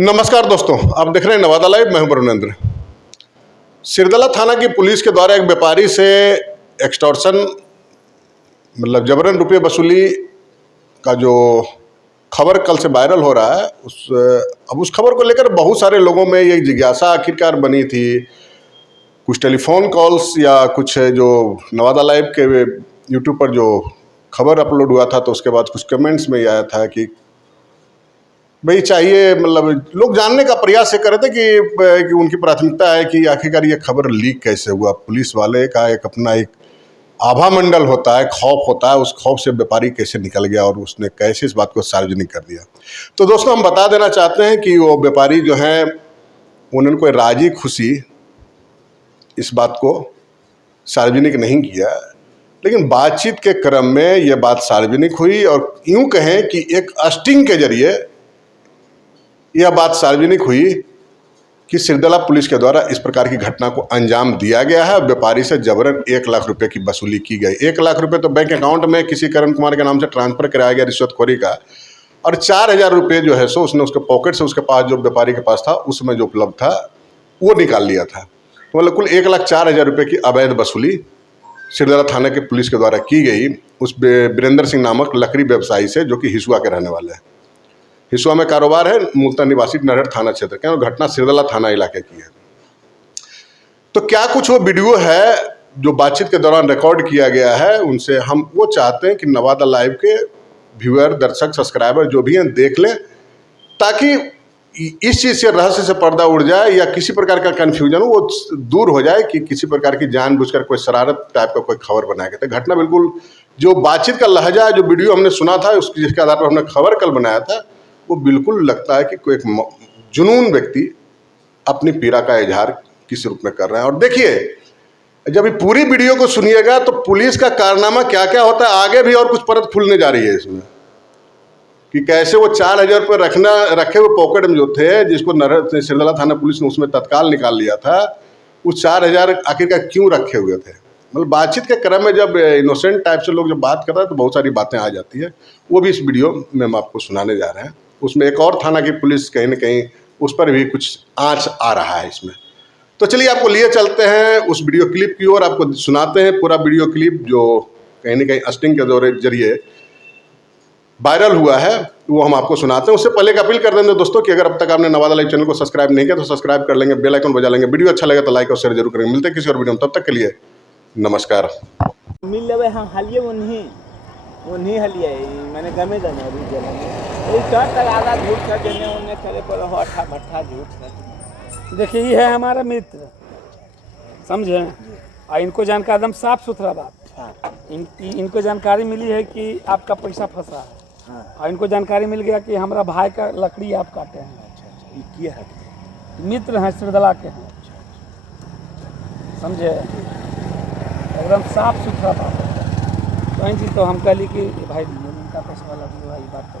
नमस्कार दोस्तों, आप देख रहे हैं नवादा लाइव। मैं हूं वरुणेंद्र। सिरदला थाना की पुलिस के द्वारा एक व्यापारी से एक्सटॉर्शन मतलब जबरन रुपये वसूली का जो खबर कल से वायरल हो रहा है अब उस खबर को लेकर बहुत सारे लोगों में ये जिज्ञासा आखिरकार बनी थी। कुछ टेलीफोन कॉल्स या कुछ जो नवादा लाइव के यूट्यूब पर जो खबर अपलोड हुआ था तो उसके बाद कुछ कमेंट्स में ये आया था कि भाई चाहिए, मतलब लोग जानने का प्रयास ये कर रहे थे कि उनकी प्राथमिकता है कि आखिरकार ये खबर लीक कैसे हुआ। पुलिस वाले का एक अपना एक आभा मंडल होता है, खौफ होता है, उस खौफ से व्यापारी कैसे निकल गया और उसने कैसे इस बात को सार्वजनिक कर दिया। तो दोस्तों, हम बता देना चाहते हैं कि वो व्यापारी जो है उन्होंने कोई राजी खुशी इस बात को सार्वजनिक नहीं किया, लेकिन बातचीत के क्रम में यह बात सार्वजनिक हुई और यूं कहें कि एक स्टिंग के जरिए यह बात सार्वजनिक हुई कि सिरदला पुलिस के द्वारा इस प्रकार की घटना को अंजाम दिया गया है। व्यापारी से जबरन 1 लाख रुपए की वसूली की गई। 1 लाख रुपए तो बैंक अकाउंट में किसी करण कुमार के नाम से ट्रांसफर कराया गया रिश्वतखोरी का, और 4,000 रुपये जो है सो उसने उसके पॉकेट से उसके पास जो व्यापारी के पास था उसमें जो उपलब्ध था वो निकाल लिया था। मतलब कुल 1,04,000 रुपये की अवैध वसूली सिरदला थाना के पुलिस के द्वारा की गई उस वीरेंद्र सिंह नामक लकड़ी व्यवसायी से, जो कि हिसुआ के रहने वाले हैं। हिसुआ में कारोबार है, मूलतः निवासी नरहट थाना क्षेत्र के, और घटना सिरदला थाना इलाके की है। तो क्या कुछ वो वीडियो है जो बातचीत के दौरान रिकॉर्ड किया गया है, उनसे हम वो चाहते हैं कि नवादा लाइव के व्यूअर, दर्शक, सब्सक्राइबर जो भी हैं देख लें, ताकि इस चीज़ से रहस्य से पर्दा उड़ जाए या किसी प्रकार का कन्फ्यूजन वो दूर हो जाए कि किसी प्रकार की जानबूझकर कोई शरारत टाइप का कोई खबर बनाया गया था। घटना बिल्कुल जो बातचीत का लहजा, जो वीडियो हमने सुना था, उसकी जिसके आधार पर हमने खबर कल बनाया था, वो बिल्कुल लगता है कि कोई एक जुनून व्यक्ति अपनी पीड़ा का इजहार किस रूप में कर रहे हैं। और देखिए, जब ये पूरी वीडियो को सुनिएगा तो पुलिस का कारनामा क्या क्या होता है, आगे भी और कुछ परत खुलने जा रही है इसमें, कि कैसे वो 4,000 रुपये रखे हुए पॉकेट में जो थे, जिसको सिरदला थाना पुलिस ने उसमें तत्काल निकाल लिया था, उस 4,000 आखिरकार क्यों रखे हुए थे। मतलब बातचीत के क्रम में जब इनोसेंट टाइप से लोग जब बात कर रहे हैं तो बहुत सारी बातें आ जाती है। वो भी इस वीडियो में हम आपको सुनाने जा रहे हैं। उसमें एक और थाना की पुलिस कहीं ना कहीं उस पर भी कुछ आँच आ रहा है इसमें। तो चलिए आपको लिए चलते हैं उस वीडियो क्लिप की ओर, आपको सुनाते हैं पूरा वीडियो क्लिप जो कहीं ना कहीं स्टिंग के जरिए वायरल हुआ है, वो हम आपको सुनाते हैं। उससे पहले एक अपील कर देंगे दोस्तों कि अगर अब तक आपने नवादा लाइव चैनल को सब्सक्राइब नहीं किया तो सब्सक्राइब कर लेंगे, बेल आइकन बजा लेंगे। वीडियो अच्छा लगे तो लाइक और शेयर जरूर करेंगे। मिलते हैं किसी और वीडियो में, तब तक के लिए नमस्कार। मिल लेवे हम हालिए उन्हीं हलिए मैंने गमे जाने अभी जला ये चढ़ तक आधा झूठ का जने उन्हें करे पर हठा भट्ठा झूठ। देखिए, ये है हमारा मित्र, समझे, और इनको जानकारी एकदम साफ सुथरा बात। इनको जानकारी मिली है कि आपका पैसा फंसा है। हाँ। और इनको जानकारी मिल गया कि हमारा भाई का लकड़ी आप काटे हैं। अच्छा, ये किया है मित्र हैं, सिरदला के हैं, समझे, एकदम साफ सुथरा बात है। तो इन चीज़ तो हम कहली कि भाई उनका पैसा वाला भाई बात तो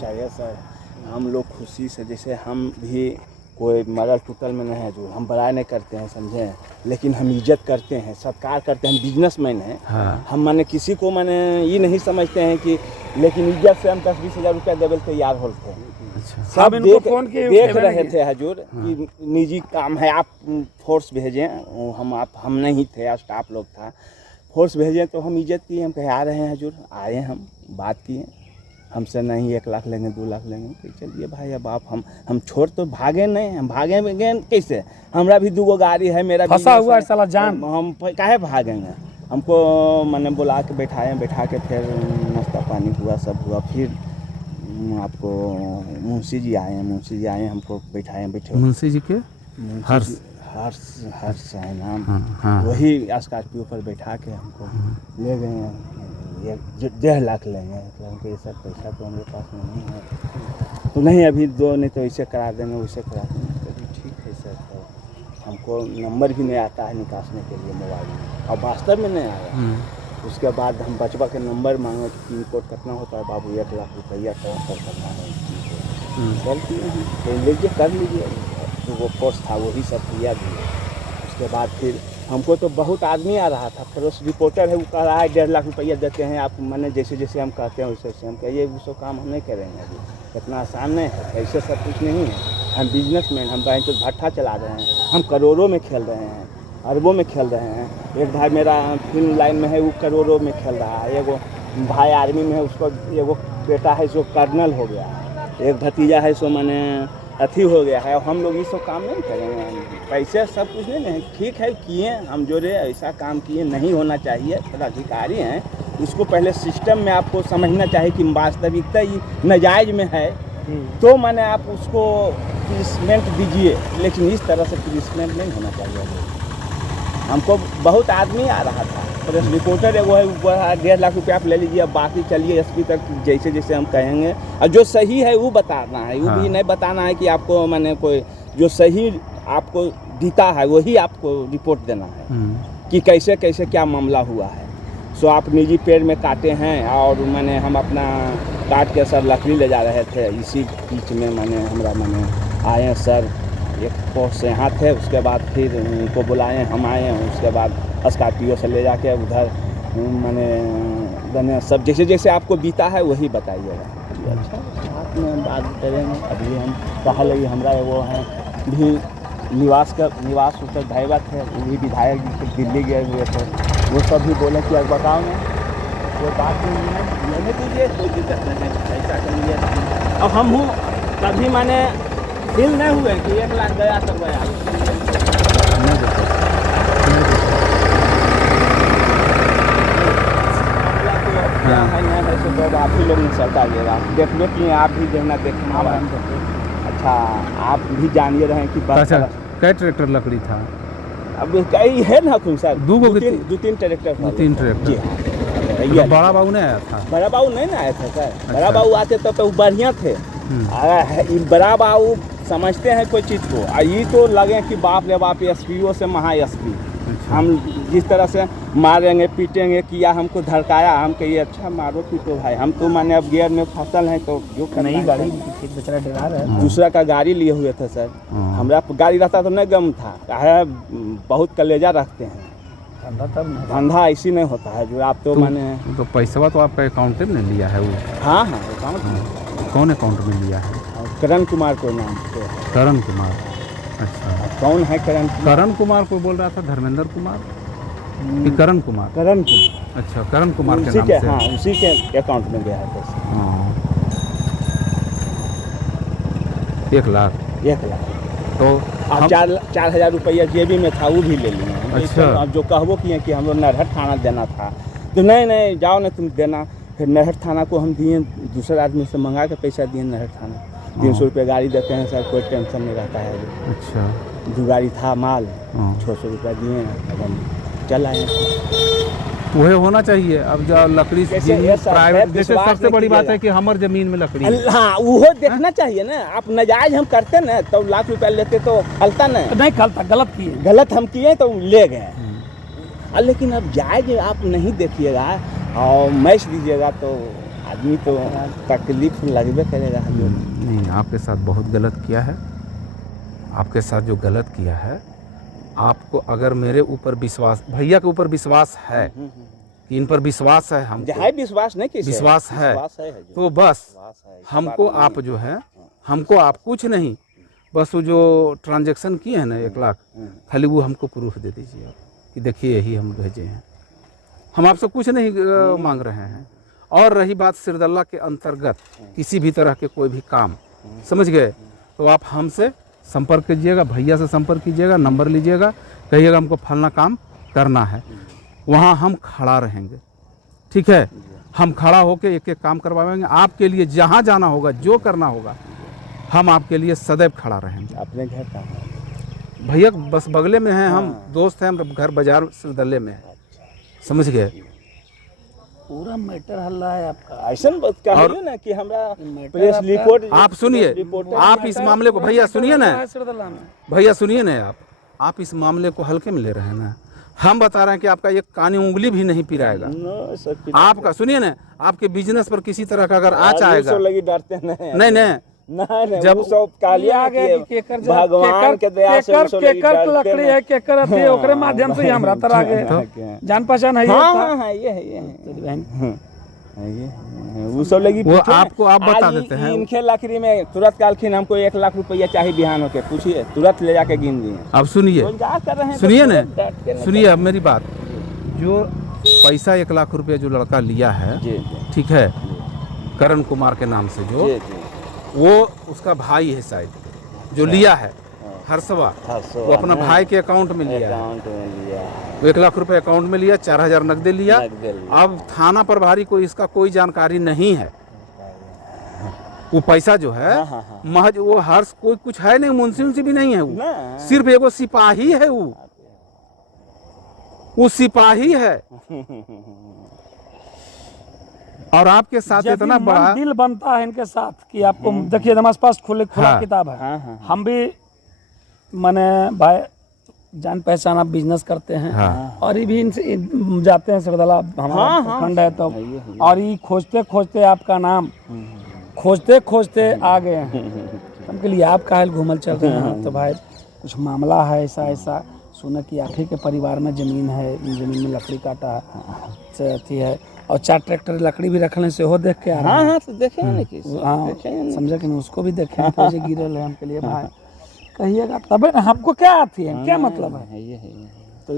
चाहिए सर। हम लोग खुशी से, जैसे हम भी कोई मरल टूटल में नहीं है, जो हम बड़ाई नहीं करते हैं, समझे, लेकिन हम इज्जत करते हैं, सत्कार करते हैं। हम बिजनेसमैन हैं। हाँ। हम माने किसी को माने ये नहीं समझते हैं कि, लेकिन इज्जत से हम 10-20 हज़ार रुपया देवे तैयार होते हैं। अच्छा। सब देख रहे थे हजूर। हाँ। कि निजी काम है, आप फोर्स भेजें, हम नहीं थे, स्टाफ लोग था, फोर्स भेजें तो हम इज्जत किए, हम कहे आ रहे हैं हजूर, आए, हम बात किए, हमसे नहीं 1 लाख लेंगे 2 लाख लेंगे। तो चलिए भाई, अब आप हम छोड़ तो भागे नहीं, हम भागेंगे कैसे, हमारा भी 2 गाड़ी है, मेरा फंसा हुआ साला जान, हम काहे भागेंगे। हमको मैंने बुला के बैठा के फिर नाश्ता पानी हुआ, सब हुआ। फिर आपको मुंशी जी आए हमको बैठे। मुंशी जी के हर्ष है नाम। हाँ। वही स्कॉर्पियो पर बैठा के हमको ले गए। 1.5 लाख लेंगे, तो हमको ये सब पैसा तो हमारे पास नहीं है, तो नहीं अभी दो, नहीं तो ऐसे करा देंगे वैसे करा देंगे। तो ठीक है सर, तो हमको नंबर भी नहीं आता है निकालने के लिए मोबाइल में, और वास्तव में नहीं आया। उसके बाद हम बचवा के नंबर मांगे कि पिन कोड कितना होता है बाबू, 1 लाख रुपया ट्रांसफर करना है। चलती है तो लीजिए, कर लीजिए। तो वो फोर्स था, वही सब किया भी। उसके बाद फिर हमको तो बहुत आदमी आ रहा था, फिर उस रिपोर्टर है वो कह रहा है 1.5 लाख रुपया देते हैं आप, मैंने जैसे जैसे हम कहते हैं वैसे वैसे हम कहिए, वो सब काम हम नहीं करेंगे अभी। इतना आसान नहीं है, पैसे सब कुछ नहीं है। हम बिजनेसमैन, हम बैंक भट्ठा चला रहे हैं, हम करोड़ों में खेल रहे हैं, अरबों में खेल रहे हैं। एक भाई मेरा फिल्म लाइन में है, वो करोड़ों में खेल रहा है। एगो भाई आर्मी में है, उसको एगो बेटा है जो कर्नल हो गया है। एक भतीजा है सो मैंने अथी हो गया है। हम लोग ये सब काम नहीं करेंगे, पैसे सब कुछ नहीं है। ठीक है किए हम जो रे ऐसा काम किए, नहीं होना चाहिए। अधिकारी हैं, इसको पहले सिस्टम में आपको समझना चाहिए कि वास्तविकता ये नाजायज में है, तो मैंने आप उसको पनिशमेंट दीजिए, लेकिन इस तरह से पनिशमेंट नहीं होना चाहिए। हमको बहुत आदमी आ रहा था, प्रेस रिपोर्टर एगो है, ऊपर 1.5 लाख रुपया आप ले लीजिए, अब बाकी चलिए एसपी तक जैसे जैसे हम कहेंगे। और जो सही है वो बताना है, वो भी नहीं बताना है कि आपको मैंने कोई जो सही आपको दिता है वही आपको रिपोर्ट देना है कि कैसे कैसे क्या मामला हुआ है। सो आप निजी पेड़ में काटे हैं और मैंने हम अपना काट के सर लकड़ी ले जा रहे थे, इसी बीच में मैंने आए सर, एक पोस्ट से यहाँ थे, उसके बाद फिर उनको बुलाए, हम आए, उसके बाद स्कॉर्पियो से ले जाके उधर मैंने सब जैसे जैसे आपको बीता है वही बताइएगा। अच्छा साथ में बात करेंगे। अभी हम पहले ही हमारा वो है भी निवास उत्तर भाईवा थे, वो भी विधायक जी दिल्ली गए हुए थे, वो सब भी बोले कि अब बताओ ना कोई बात नहीं लेने दीजिए, कोई दिक्कत नहीं है, ऐसा करिए। अब हम हूँ कभी मैंने फील नहीं हुए कि 1 लाख गया तो गया। तो आप ही लोग नहीं चलता जाएगा, देखने के लिए आप भी देखना देखना। अच्छा आप भी जानिए रहे कि अच्छा कै ट्रैक्टर लकड़ी था? अब कई है ना कुछ सर, 2-3 ट्रैक्टर, 2-3 ट्रैक्टर। तो बड़ा बाबू नहीं आया था? बड़ा बाबू नहीं ना आया था सर। बड़ा बाबू आते तो बढ़िया थे। बड़ा बाबू समझते हैं कोई चीज़ को, ये तो लगे कि बाप रे बाप एसपीओ से महा एसपी। हम जिस तरह से मारेंगे पीटेंगे किया, हमको धड़काया, हम कहिए अच्छा मारो पीटो भाई, हम तो माने अब गियर में फसल हैं तो जो नई गाड़ी बेचारा डरा रहा है। दूसरा का गाड़ी लिए हुए थे सर, हमारा गाड़ी रहता तो नहीं गम था। बहुत कलेजा रखते हैं, धंधा ऐसी नहीं होता है जो आप तो माने। तो पैसा तो आपका अकाउंट में लिया है वो? हाँ अकाउंट में। कौन अकाउंट में लिया है? करण कुमार को नाम से। करण कुमार? अच्छा कौन है करण कुमार को बोल रहा था? धर्मेंद्र कुमार कि करण कुमार? करण कुमार। अच्छा करण कुमार के नाम से। हाँ उसी के अकाउंट में गया है पैसा। हाँ 1 लाख। तो अब 4,000 रुपया जेबी में था, वो भी ले लिए। अच्छा अब जो कहबो किए कि हम लोग नरहट थाना देना था, तो नहीं जाओ ना तुम देना। फिर नरहट थाना को हम दिए, दूसरे आदमी से मंगा के पैसा दिए नरहट थाना। 300 रुपये गाड़ी देते हैं सर, कोई टेंशन नहीं रहता है। अच्छा 2 गाड़ी था माल, 600 रुपया दिए, अब हम चल आए। वही होना चाहिए। अब जो लकड़ी प्राइवेट, जैसे सबसे बड़ी बात है कि हमारे जमीन में लकड़ी। हाँ वो देखना चाहिए ना। आप नाजायज हम करते ना तो लाख रुपया लेते तो खलता नहीं खलता, गलत हम किए तो ले गए। लेकिन अब जायज आप नहीं देखिएगा और मैच दीजिएगा तो आदमी तो तकलीफ लगबे करेगा। नहीं आपके साथ बहुत गलत किया है। आपके साथ जो गलत किया है, आपको अगर मेरे ऊपर विश्वास, भैया के ऊपर विश्वास है कि इन पर विश्वास है, हम विश्वास नहीं, विश्वास है तो बस हमको आप जो है, हमको आप कुछ नहीं, बस वो जो ट्रांजैक्शन किए हैं ना 1 लाख, खाली वो हमको प्रूफ दे दीजिए कि देखिए यही हम भेजे हैं। हम आपसे कुछ नहीं मांग रहे हैं। और रही बात सिरदल्ला के अंतर्गत किसी भी तरह के कोई भी काम, समझ गए, तो आप हमसे संपर्क कीजिएगा, भैया से संपर्क कीजिएगा, नंबर लीजिएगा, कहिएगा हमको फलना काम करना है, वहाँ हम खड़ा रहेंगे। ठीक है, हम खड़ा होकर एक एक काम करवाएंगे आपके लिए। जहाँ जाना होगा, जो करना होगा, हम आपके लिए सदैव खड़ा रहेंगे। अपने घर का भैया बस बगले में हैं, हम दोस्त हैं, हम घर बाजार सिरदल्ले में है, समझ गए। पूरा मैटर हल्ला है आपका। ऐसा कहिए ना कि हमरा प्रेस रिपोर्ट। आप सुनिए, आप इस मामले को, भैया सुनिए ना, भैया सुनिए ना, आप इस मामले को हल्के में ले रहे हैं ना। हम बता रहे हैं कि आपका ये कानी उंगली भी नहीं पिराएगा। आपका सुनिए ना, आपके बिजनेस पर किसी तरह का अगर आँच आएगा, नहीं जब भगवान के दया से लकड़ी है, केकर अथी ओकरे माध्यम से हमरा तरह के जान पहचान है। ये वो सब लगी वो पूछे ना। आपको आप बता आज देते हैं। इनके लकड़ी में तुरंत कालखिन हमको 1 लाख रुपया चाहिए बिहान होके, पूछिए तुरंत ले जाके गिन दिए। अब सुनिए, रोजगार कर रहे हैं, सुनिए तो ना, तुरंत बैठ के सुनिए अब मेरी बात। जो पैसा 1 लाख रुपया जो लड़का लिया है, जी जी ठीक है, करण कुमार के नाम से जो, जी जी वो उसका भाई है शायद, जो लिया है हर्षवा, वो अपना भाई के अकाउंट में लिया है। अकाउंट में लिया, वो 1 लाख रुपए अकाउंट में लिया, 4000 नकदे लिया। नकदे लिया। अब थाना प्रभारी को इसका कोई जानकारी नहीं है। वो पैसा जो है हाँ। महज वो हर्ष कोई कुछ है नहीं, मुंशी उनसी भी नहीं है, वो ना। सिर्फ एगो सिपाही है। वो सिपाही है। और आपके साथ जब इतना भी बड़ा मन दिल बनता है इनके साथ कि आपको देखिए हमारे पास खुला हाँ। किताब है। हाँ। हम भी माने भाई जान पहचान आप बिजनेस करते हैं। हाँ। और ये भी इनसे जाते हैं सिरदला हमारा प्रखंड है तो, और ये खोजते खोजते आपका नाम खोजते खोजते आ गए हैं। हम के लिए आप काहे घूमल चल रहे हैं, तो भाई कुछ मामला है ऐसा ऐसा, सुना कि आप ही के परिवार में जमीन है, जमीन में लकड़ी काटा से अथी है, और 4 ट्रैक्टर लकड़ी भी रखने से हो देख के आ रहे हैं। हाँ तो देखे ना कि हाँ समझे कि नहीं, उसको भी देखें कैसे गिरल है हमके लिए भाई कहिएगा तबे ना, हमको क्या आती है, क्या मतलब है। ये तो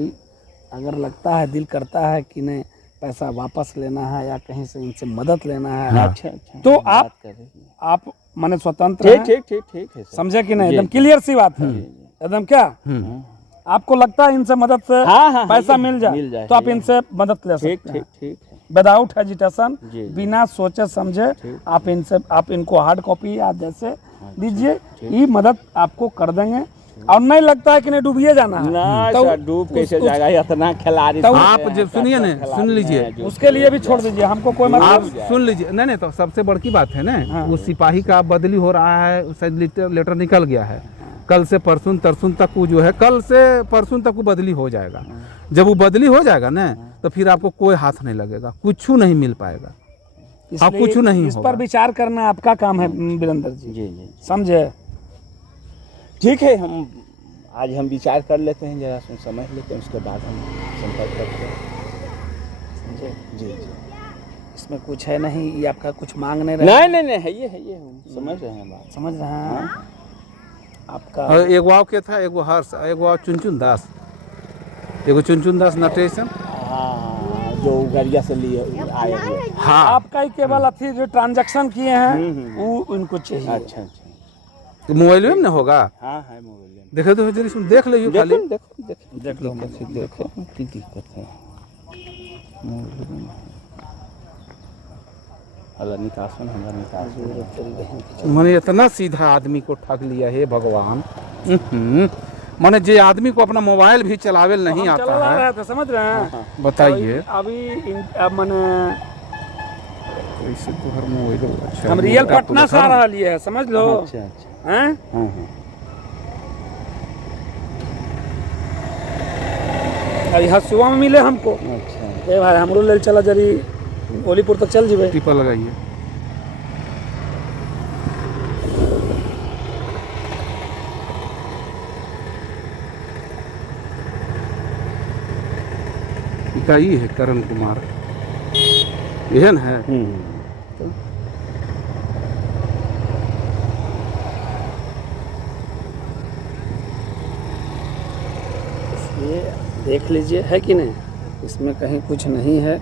अगर लगता है दिल करता है कि नहीं पैसा वापस लेना है या कहीं से इनसे मदद लेना है, अच्छा अच्छा, तो आप माने स्वतंत्र हैं, ठीक है सर। समझे कि नहीं, एकदम क्लियर सी बात है एकदम। क्या आपको लगता है इनसे मदद से हाँ, पैसा मिल मिल जाए, जाए तो आप इनसे मदद ले सकते हैं ठीक है। विदाउट हेजिटेशन, जी। बिना सोचे समझे आप इनको हार्ड कॉपी या जैसे दीजिए, ये मदद आपको कर देंगे। और नहीं लगता है कि नहीं डूबिए जाना है ना तो सर, डूब कैसे जाएगा, इतना खिलाड़ी तो आप जब सुनिए ना, सुन लीजिए, उसके लिए भी छोड़ दीजिए, हमको कोई आप मतलब सुन लीजिए। नहीं तो सबसे बड़ी बात है ना, वो सिपाही का बदली हो रहा है, शायद लेटर निकल गया है। कल से परसों तरसों तक वो जो है, कल से परसों तक वो बदली हो जाएगा। जब वो बदली हो जाएगा ना, तो फिर आपको कोई हाथ नहीं लगेगा, कुछ नहीं मिल पाएगा, आप कुछ नहीं इस होगा। पर विचार करना आपका काम है वीरेंद्र जी, जी समझे। ठीक है, आज हम विचार कर लेते हैं, जरा समझ लेते हैं, उसके बाद हम संपर्क करते हैं, समझे। जी इसमें कुछ है नहीं, ये आपका कुछ मांग नहीं रहे, नहीं है ये हम समझ रहे हैं बात। समझ रहे हैं आपका। और एगो आओ के था, एगो हर्ष, एगो आओ चुनचुन दास, एगो चुनचुन दास नटेशन। हाँ, जो उगरिया से लिए आए हुए। हाँ आपका ही केवल अथी जो ट्रांजैक्शन किए हैं वो उनको चाहिए। अच्छा तो मोबाइल में ना होगा, हाँ है मोबाइल में। देखे तो जरी सुन देख लो खाली। देखो की दिक्कत है। अल्लाह निकासन हमारा निकासन। मैंने इतना सीधा आदमी को ठग लिया है भगवान। मैंने जे आदमी को अपना मोबाइल भी चलावे नहीं आता चला है, रहे थे, समझ रहे हैं। बताइए अभी अब मैंने कैसे तो हर मोबाइल अच्छा हम रियल पटना से आ रहा लिए है, समझ लो अच्छा हैं। हाँ अभी हसुआ में मिले हमको, अच्छा। ए भाई हमरो ले चला जरी ओलीपुर तक चल जीवे। टिपा लगाइए। इकाई है करण कुमार, एहन है। ये देख लीजिए है कि नहीं, इसमें कहीं कुछ नहीं है।